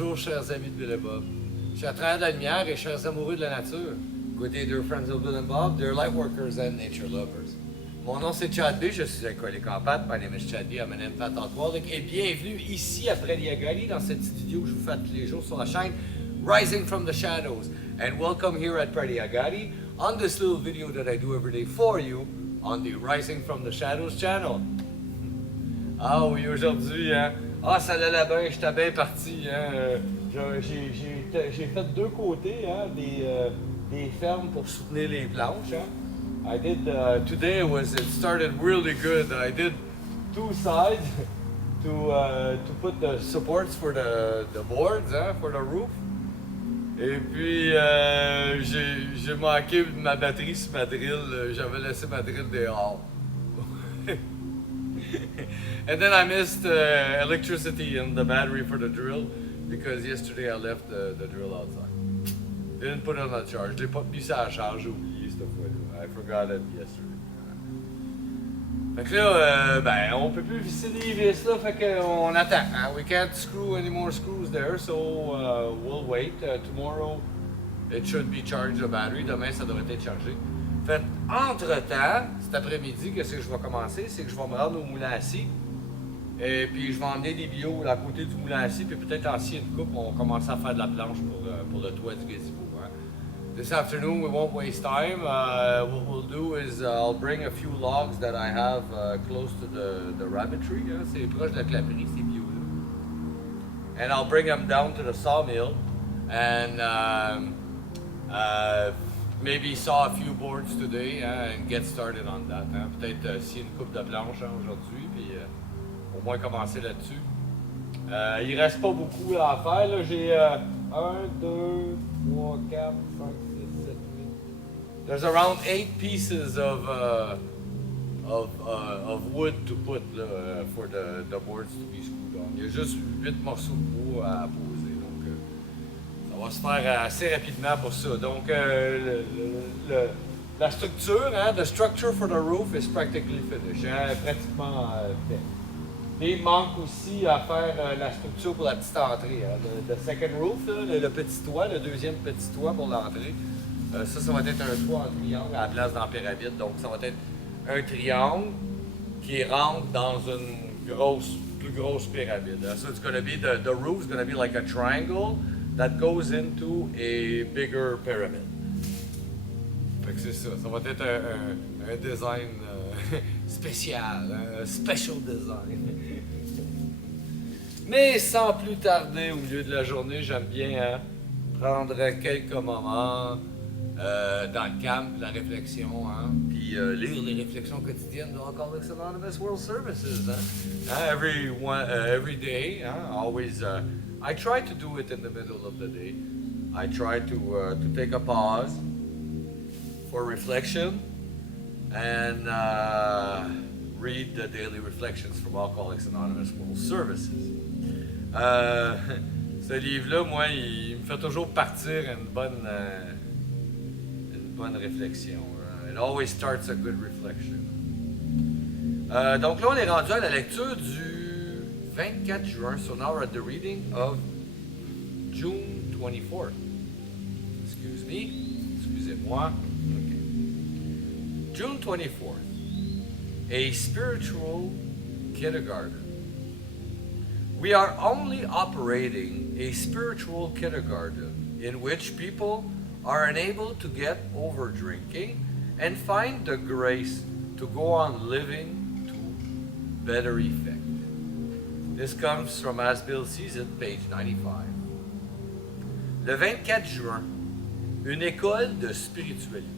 bonjour, chers amis de Bill et Bob. Je suis à travers de la lumière et chers amoureux de la nature. Good day, dear friends of Bill and Bob, dear lightworkers and nature lovers. Mon nom c'est Chad B, je suis alcoolique en pâte. My name is Chad B, I'm an empath alcoholic. Et bienvenue ici à Prairie Agali dans cette petite vidéo que je vous fais tous les jours sur la chaîne Rising from the Shadows. And welcome here at Prairie Agali on this little video that I do every day for you on the Rising from the Shadows channel. Ah oui, aujourd'hui, hein. Ah, ça allait bien, j'étais bien parti, hein. J'ai fait deux côtés, hein, des fermes pour soutenir les planches, hein. I did, today it started really good. I did two sides to put the supports for the boards, hein, for the roof. Et puis, j'ai manqué ma batterie sur ma drill. J'avais laissé ma drill dehors. And then I missed electricity in the battery for the drill because yesterday I left the drill outside. Didn't put it on the charge. Je l'ai pas mis ça à charge, j'ai oublié cette fois-là. I forgot it yesterday. Fait que là, ben, on peut plus visser les vis là, fait qu'on attend. Hein? We can't screw any more screws there, so we'll wait. Tomorrow it should be charged, the battery. Demain, ça devrait être chargé. Fait entre-temps, cet après-midi, qu'est-ce que je vais commencer? C'est que je vais me rendre au moulin à scie. Et puis je vais emmener des bio à côté du moulin à scie, puis peut-être en scie une coupe, on va commencer à faire de la planche pour le toit du gazebo. Hein. This afternoon, we won't waste time. What we'll do is I'll bring a few logs that I have close to the rabbitry. Hein. C'est proche de la claperie, ces bio-là. And I'll bring them down to the sawmill and maybe saw a few boards today and get started on that. Hein. Peut-être scier une coupe de planche hein, aujourd'hui, puis au moins commencer là-dessus. Il reste pas beaucoup à faire. Là. J'ai 1, 2, 3, 4, 5, 6, 7, 8. There's around 8 pieces of wood to put for the boards to be screwed on. Il y a juste 8 morceaux de bois à poser. Donc, ça va se faire assez rapidement pour ça. Donc, la structure, hein, the structure for the roof is practically finished. Hein, pratiquement fait. Mais il manque aussi à faire la structure pour la petite entrée. Hein, le second roof, là, le petit toit, le deuxième petit toit pour l'entrée. Ça va être un toit en triangle à la place dans la pyramide. Donc, ça va être un triangle qui rentre dans une plus grosse pyramide. So it's going to be, the roof is going to be like a triangle that goes into a bigger pyramid. Fait que c'est ça. Ça va être un design spécial, un special design. Mais sans plus tarder, au milieu de la journée, j'aime bien prendre quelques moments dans le calme, la réflexion, hein, puis lire les réflexions quotidiennes de Alcoholics Anonymous World Services. Hein. Every day, hein, always. I try to do it in the middle of the day. I try to take a pause for reflection and read the daily reflections from Alcoholics Anonymous World Services. Ce livre-là, moi, il me fait toujours partir une bonne réflexion. It always starts a good reflection. Donc là, on est rendu à la lecture du 24 juin. So now we're at the reading of June 24th. Excusez-moi. Okay. June 24th. A spiritual kindergarten. We are only operating a spiritual kindergarten in which people are unable to get over drinking and find the grace to go on living to better effect. This comes from As Bill Sees It, page 95. Le 24 juin, une école de spiritualité.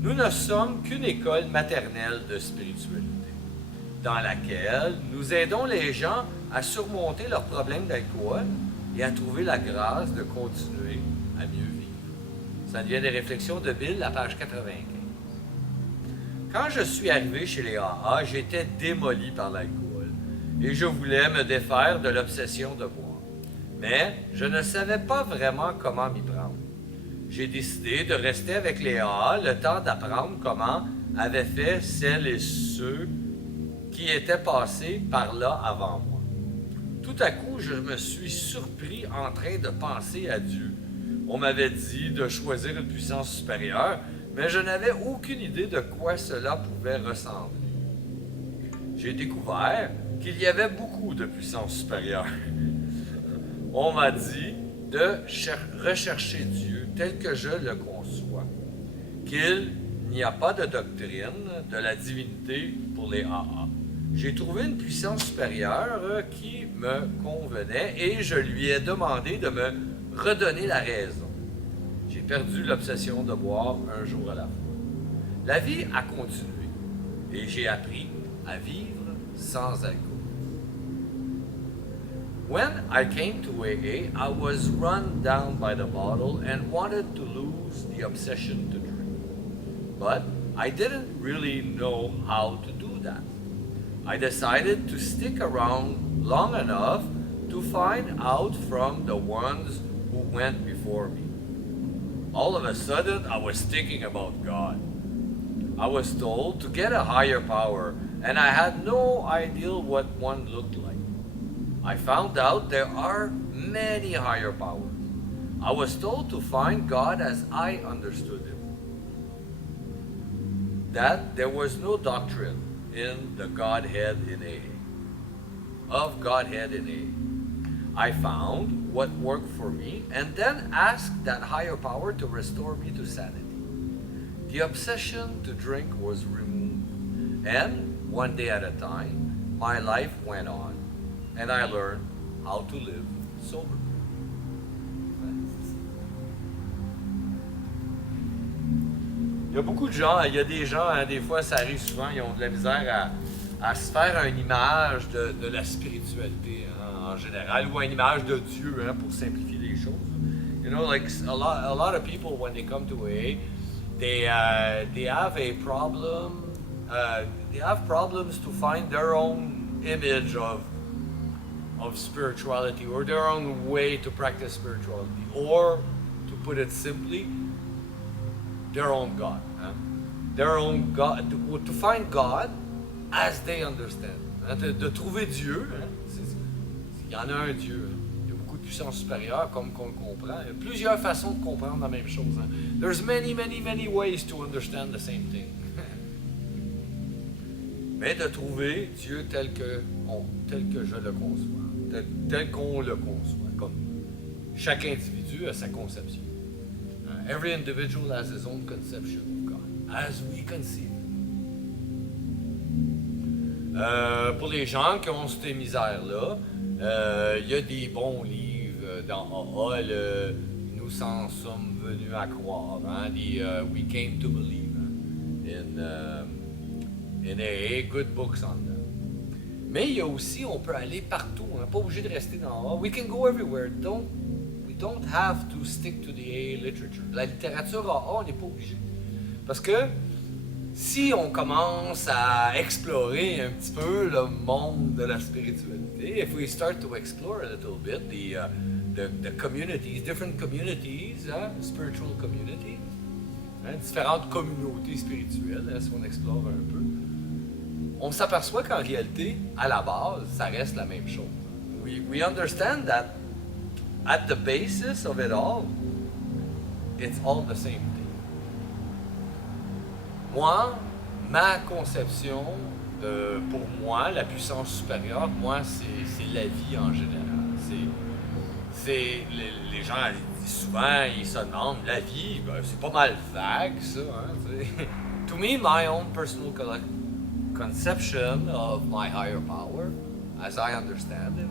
Nous ne sommes qu'une école maternelle de spiritualité, dans laquelle nous aidons les gens à surmonter leurs problèmes d'alcool et à trouver la grâce de continuer à mieux vivre. Ça devient des réflexions de Bill, la page 95. Quand je suis arrivé chez les AA, j'étais démoli par l'alcool et je voulais me défaire de l'obsession de boire. Mais je ne savais pas vraiment comment m'y prendre. J'ai décidé de rester avec les AA le temps d'apprendre comment avaient fait celles et ceux qui étaient passés par là avant moi. Tout à coup, je me suis surpris en train de penser à Dieu. On m'avait dit de choisir une puissance supérieure, mais je n'avais aucune idée de quoi cela pouvait ressembler. J'ai découvert qu'il y avait beaucoup de puissances supérieures. On m'a dit de rechercher Dieu tel que je le conçois, qu'il n'y a pas de doctrine de la divinité pour les AA. J'ai trouvé une puissance supérieure qui me convenait et je lui ai demandé de me redonner la raison. J'ai perdu l'obsession de boire un jour à la fois. La vie a continué et j'ai appris à vivre sans alcool. When I came to AA, I was run down by the bottle and wanted to lose the obsession to drink. But I didn't really know how to do that. I decided to stick around long enough to find out from the ones who went before me. All of a sudden, I was thinking about God. I was told to get a higher power, and I had no idea what one looked like. I found out there are many higher powers. I was told to find God as I understood Him. That there was no doctrine in the Godhead in AA, of Godhead in AA. I found what worked for me and then asked that higher power to restore me to sanity. The obsession to drink was removed, and one day at a time, my life went on, and I learned how to live sober. Il y a beaucoup de gens, il y a des gens, hein, des fois ça arrive souvent, ils ont de la misère à se faire une image de la spiritualité hein, en général, ou une image de Dieu hein, pour simplifier les choses. You know, like a lot of people when they come to AA, they have a problem, they have problems to find their own image of spirituality or their own way to practice spirituality, or to put it simply, their own God. Hein? Their own God, to find God as they understand. Hein? De trouver Dieu, hein? Il y en a un Dieu. Hein? Il y a beaucoup de puissance supérieure comme qu'on le comprend. Il y a plusieurs façons de comprendre la même chose. Hein? There's many ways to understand the same thing. Mais de trouver Dieu tel que je le conçois, tel qu'on le conçoit, comme chaque individu a sa conception. Every individual has his own conception of God, as we conceive. Pour les gens qui ont cette misère-là, il y a des bons livres dans AA, nous en sommes venus à croire, hein, We Came to Believe, hein, in AA, good books on that. Mais il y a aussi, on peut aller partout, hein, pas obligé de rester dans AA. We can go everywhere. We don't have to stick to the AA literature. La littérature AA, on n'est pas obligé. Parce que si on commence à explorer un petit peu le monde de la spiritualité, if we start to explore a little bit the communities, different communities, spiritual communities, hein, différentes communautés spirituelles, hein, si on explore un peu, on s'aperçoit qu'en réalité, à la base, ça reste la même chose. We understand that at the basis of it all, it's all the same thing. Moi, ma conception, pour moi, la puissance supérieure, moi, c'est la vie en général. Les gens disent souvent, ils se demandent, la vie, ben, c'est pas mal vague, ça. Hein, to me, my own personal conception of my higher power, as I understand it,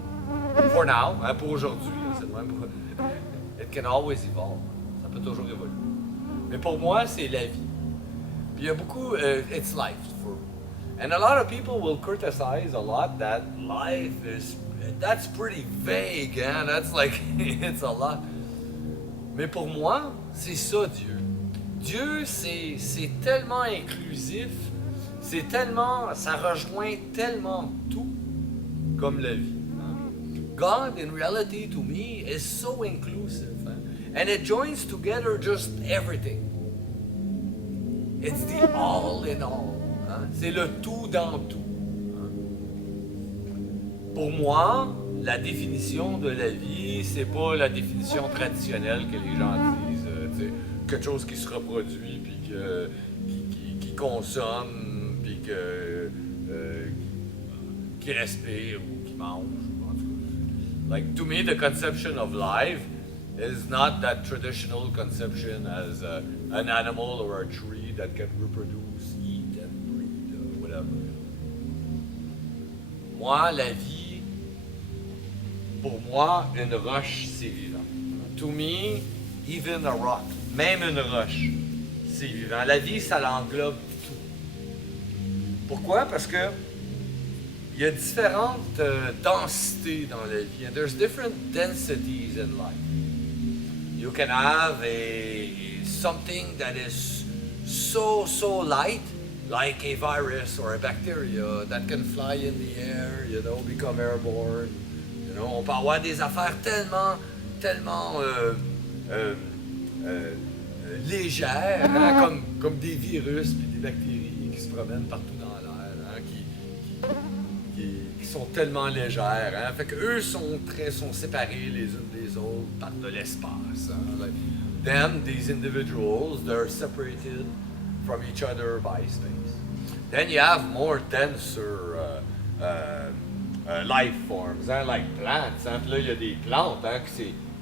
for now, hein, pour aujourd'hui, c'est même pour, it can always evolve. Ça peut toujours évoluer. Mais pour moi, c'est la vie. Puis il y a beaucoup, it's life. And a lot of people will criticize a lot that life that's pretty vague, hein? That's like, it's a lot. Mais pour moi, c'est ça Dieu. Dieu, c'est tellement inclusif, ça rejoint tellement tout comme la vie. God, in reality, to me, is so inclusive. And it joins together just everything. It's the all in all. C'est le tout dans tout. Pour moi, la définition de la vie, c'est pas la définition traditionnelle que les gens disent. Quelque chose qui se reproduit, puis qui consomme, puis qui respire ou qui mange. En tout cas. Like, to me, the conception of life is not that traditional conception as an animal or a tree that can reproduce, eat, and breed, whatever. Moi, la vie, pour moi, une roche, c'est vivant. To me, even a rock, même une roche, c'est vivant. La vie, ça l'englobe tout. Pourquoi? Parce que il y a différentes densités dans la vie. And there's different densities in life. You can have something that is so light, like a virus or a bacteria that can fly in the air, become airborne. On peut avoir des affaires tellement légères, hein, comme des virus et des bactéries qui se promènent partout dans l'air, hein, qui sont tellement légères. Hein, fait qu'eux sont séparés les unes des autres par de l'espace. Hein, like, them, these individuals, they're separated from each other by space. Then you have more denser life forms, hein, like plants. Hein. Puis là, il y a des plantes, hein, que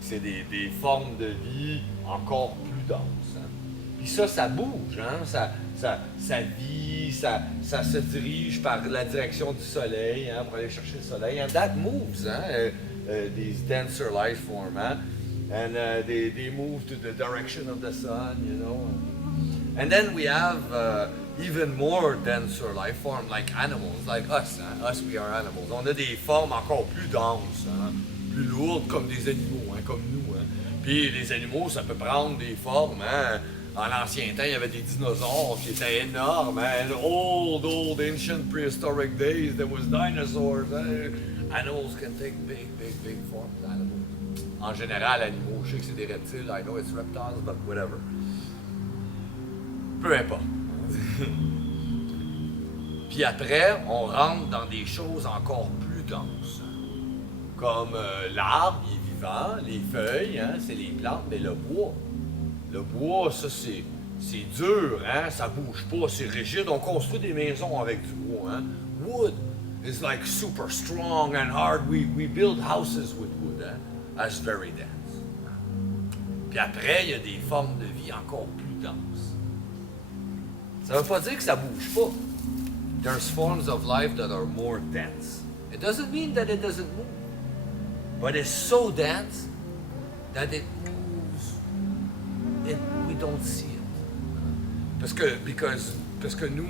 c'est des formes de vie encore plus denses. Hein. Puis ça bouge, hein, ça vit, ça se dirige par la direction du soleil, hein, pour aller chercher le soleil. And that moves, hein, these denser life forms, hein. And they move to the direction of the sun, And then we have even more denser life form, like animals, like us. Hein? Us, we are animals. On a des formes encore plus denses, hein? Plus lourdes, comme des animaux, hein? Comme nous. Hein? Puis les animaux, ça peut prendre des formes. Hein? En l'ancien temps, il y avait des dinosaures qui étaient énormes. Hein? Old, ancient prehistoric days, there was dinosaurs. Hein? Animals can take big forms. Animals. En général, animaux, je sais que c'est des reptiles. I know it's reptiles, but whatever. Peu importe. Puis après, on rentre dans des choses encore plus denses. Comme l'arbre, il est vivant, les feuilles, hein, c'est les plantes, mais le bois. Le bois, ça, c'est dur, hein, ça bouge pas, c'est rigide. On construit des maisons avec du bois. Hein. Wood is like super strong and hard. We build houses with wood. Hein. That's very dense. Puis après, il y a des formes de vie encore plus denses. Ça ne veut pas dire que ça bouge pas. There's forms of life that are more dense. It doesn't mean that it doesn't move. But it's so dense that it moves. We don't see it. Parce que nous,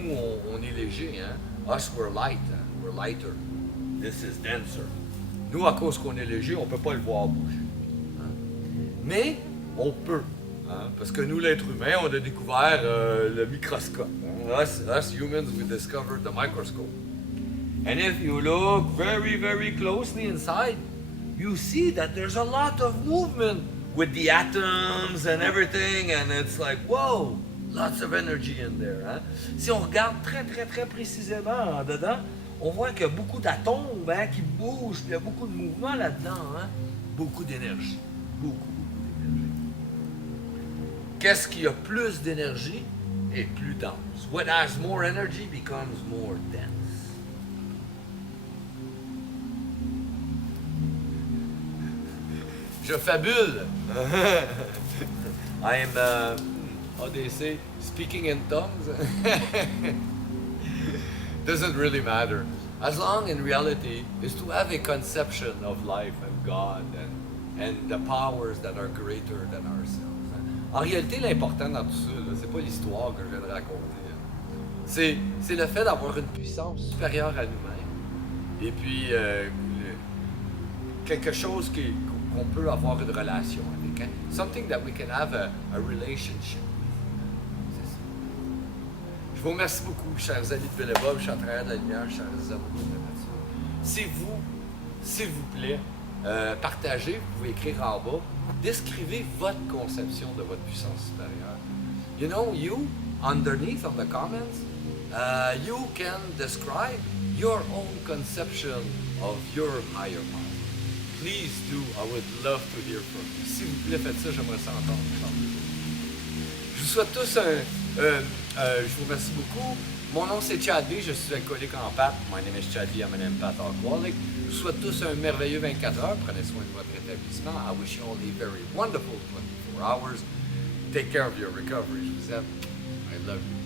on est léger. Hein? Us, we're light. Hein? We're lighter. This is denser. Nous, à cause qu'on est léger, on ne peut pas le voir bouger. Hein? Mais on peut. Hein? Parce que nous, l'être humain, on a découvert le microscope. Hein? Us humans, we discovered the microscope. And if you look very closely inside, you see that there's a lot of movement with the atoms and everything, and it's like, whoa, lots of energy in there. Hein? Si on regarde très précisément en dedans, on voit qu'il y a beaucoup d'atomes, hein, qui bougent, il y a beaucoup de mouvement là-dedans. Hein? Beaucoup d'énergie. Beaucoup d'énergie. Qu'est-ce qui a plus d'énergie et plus dense? What has more energy becomes more dense. Je fabule. I am, how they say, speaking in tongues. Doesn't really matter. As long in reality is to have a conception of life and God and the powers that are greater than ourselves. En réalité, l'important dans tout ça, c'est pas l'histoire que je viens de raconter. C'est le fait d'avoir une puissance supérieure à nous-mêmes. Et puis, quelque chose qu'on peut avoir une relation avec. Hein? Something that we can have a relationship with. C'est ça. Je vous remercie beaucoup, chers amis de Bellebob, chers travailleurs de la lumière, chers amoureux de la nature. Si vous, s'il vous plaît, partagez, vous pouvez écrire en bas, décrivez votre conception de votre puissance supérieure. You know, you, underneath on the comments, you can describe your own conception of your higher power. Please do. I would love to hear from you. S'il vous plaît, faites ça, j'aimerais ça entendre parler. Je vous souhaite tous je vous remercie beaucoup. Mon nom c'est Chad B, je suis alcoolique en pâte. My name is Chad B, I'm an empath alcoholic. Je vous souhaite tous un merveilleux 24 heures. Prenez soin de votre établissement. I wish you all a very wonderful 24 hours. Take care of your recovery. Je vous aime. I love you.